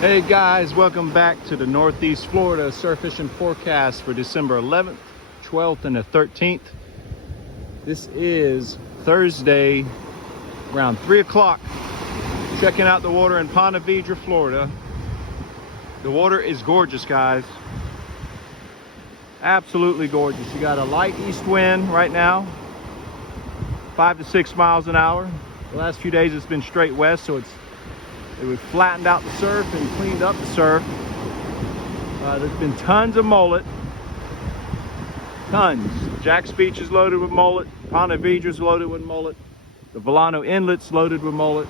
Hey guys, welcome back to the Northeast Florida surf fishing forecast for December 11th, 12th, and the 13th. This is Thursday around 3 o'clock. Checking out the water in Ponte Vedra, Florida. The water is gorgeous, guys. Absolutely gorgeous. You got a light east wind right now, 5 to 6 miles an hour. The last few days it's been straight west, so it flattened out the surf and cleaned up the surf. There's been tons of mullet. Tons. Jack's Beach is loaded with mullet. Ponte Vedra is loaded with mullet. The Pompano inlet's loaded with mullet.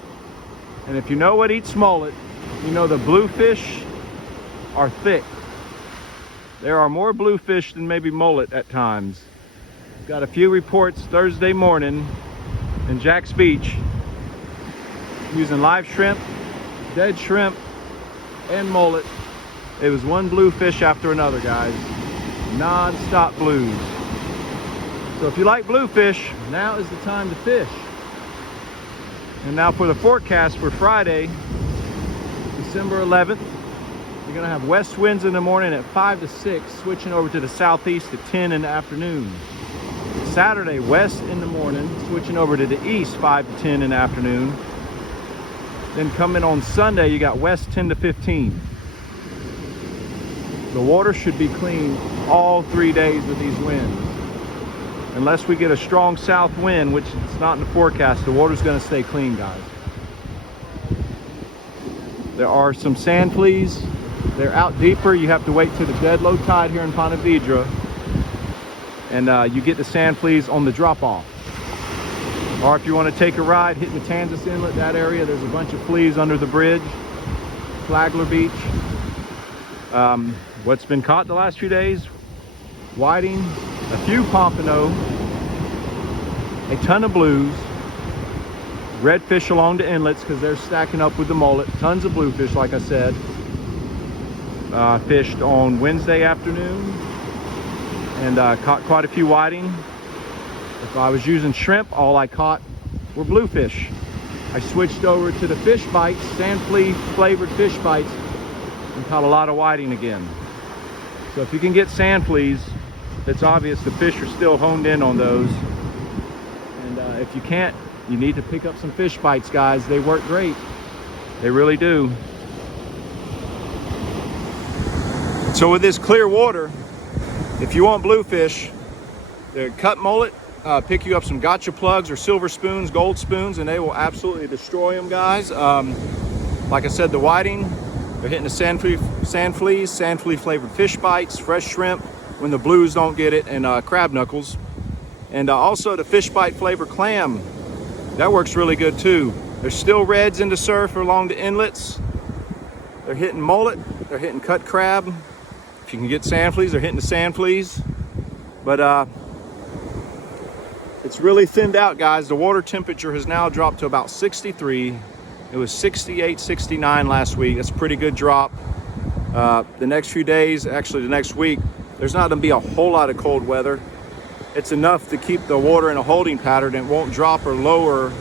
And if you know what eats mullet, you know the bluefish are thick. There are more bluefish than maybe mullet at times. Got a few reports Thursday morning in Jack's Beach using live shrimp, dead shrimp, and mullet. It was one bluefish after another, guys. Non-stop blues. So if you like bluefish, now is the time to fish. And now for the forecast for Friday, December 11th, you're gonna have west winds in the morning at 5 to 6, switching over to the southeast at 10 in the afternoon. Saturday, west in the morning, switching over to the east 5 to 10 in the afternoon. Then coming on Sunday, you got west 10 to 15. The water should be clean all 3 days with these winds. Unless we get a strong south wind, which is not in the forecast, the water's gonna stay clean, guys. There are some sand fleas. They're out deeper. You have to wait till the dead low tide here in Ponte Vedra. And you get the sand fleas on the drop off. Or if you want to take a ride, hit Matanzas Inlet, that area, there's a bunch of fleas under the bridge. Flagler Beach. What's been caught the last few days? Whiting, a few pompano, a ton of blues, redfish along the inlets because they're stacking up with the mullet, tons of bluefish, like I said. Fished on Wednesday afternoon and caught quite a few whiting. If I was using shrimp, all I caught were bluefish. I switched over to the fish bites, sand flea flavored fish bites, and caught a lot of whiting again. So if you can get sand fleas, it's obvious the fish are still honed in on those. And if you can't, you need to pick up some fish bites, guys. They work great. They really do. So with this clear water, if you want bluefish, the cut mullet, pick you up some gotcha plugs or silver spoons, gold spoons, and they will absolutely destroy them, guys. Like I said, the whiting, they're hitting the sand fleas, sand flea flavored fish bites, fresh shrimp when the blues don't get it, and crab knuckles. And also the fish bite flavored clam, that works really good too. There's still reds in the surf along the inlets. They're hitting mullet, they're hitting cut crab. If you can get sand fleas, they're hitting the sand fleas. But it's really thinned out, guys. The water temperature has now dropped to about 63. It was 68, 69 last week. That's a pretty good drop. The next few days, actually the next week, there's not gonna be a whole lot of cold weather. It's enough to keep the water in a holding pattern. It won't drop or lower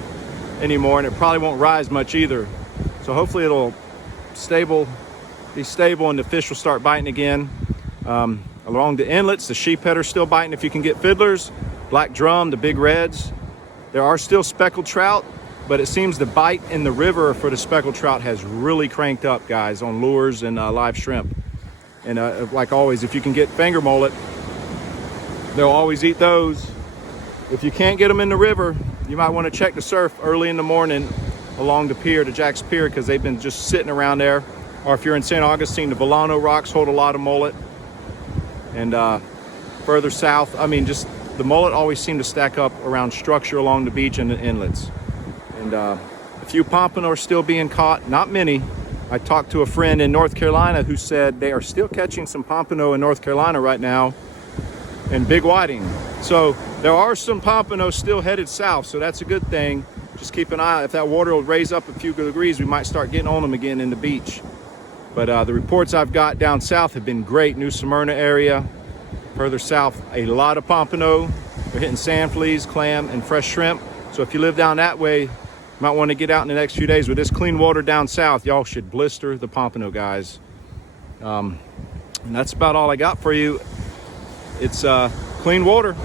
anymore, and it probably won't rise much either. So hopefully it'll be stable and the fish will start biting again. Along the inlets, the sheephead are still biting if you can get fiddlers, black drum, the big reds. There are still speckled trout, but it seems the bite in the river for the speckled trout has really cranked up, guys, on lures and live shrimp. And like always, if you can get finger mullet, they'll always eat those. If you can't get them in the river, you might want to check the surf early in the morning along the pier, the Jack's Pier, because they've been just sitting around there. Or if you're in St. Augustine, the Volano rocks hold a lot of mullet. And further south, I mean, just the mullet always seem to stack up around structure along the beach and the inlets. And a few pompano are still being caught, not many. I talked to a friend in North Carolina who said they are still catching some pompano in North Carolina right now and big whiting. So there are some pompano still headed south, so that's a good thing. Just keep an eye. If that water will raise up a few degrees, we might start getting on them again in the beach. But the reports I've got down south have been great. New Smyrna area, further south, a lot of pompano. They're hitting sand fleas, clam, and fresh shrimp. So if you live down that way, Might want to get out in the next few days. With this clean water down south, y'all should blister the Pompano, guys. And that's about all I got for you. It's clean water.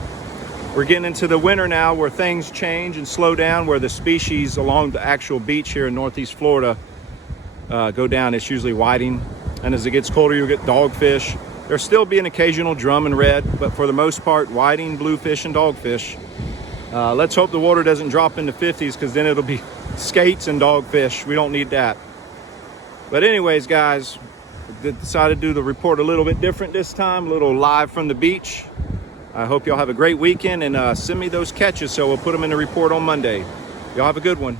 We're getting into the winter now where things change and slow down, where the species along the actual beach here in Northeast Florida go down. It's usually whiting. And as it gets colder, you'll get dogfish. There'll still be an occasional drum and red, but for the most part, whiting, bluefish, and dogfish. Let's hope the water doesn't drop in the 50s, because then it'll be skates and dogfish. We don't need that. But anyways, guys, decided to do the report a little bit different this time, a little live from the beach. I hope y'all have a great weekend, and send me those catches so we'll put them in the report on Monday. Y'all have a good one.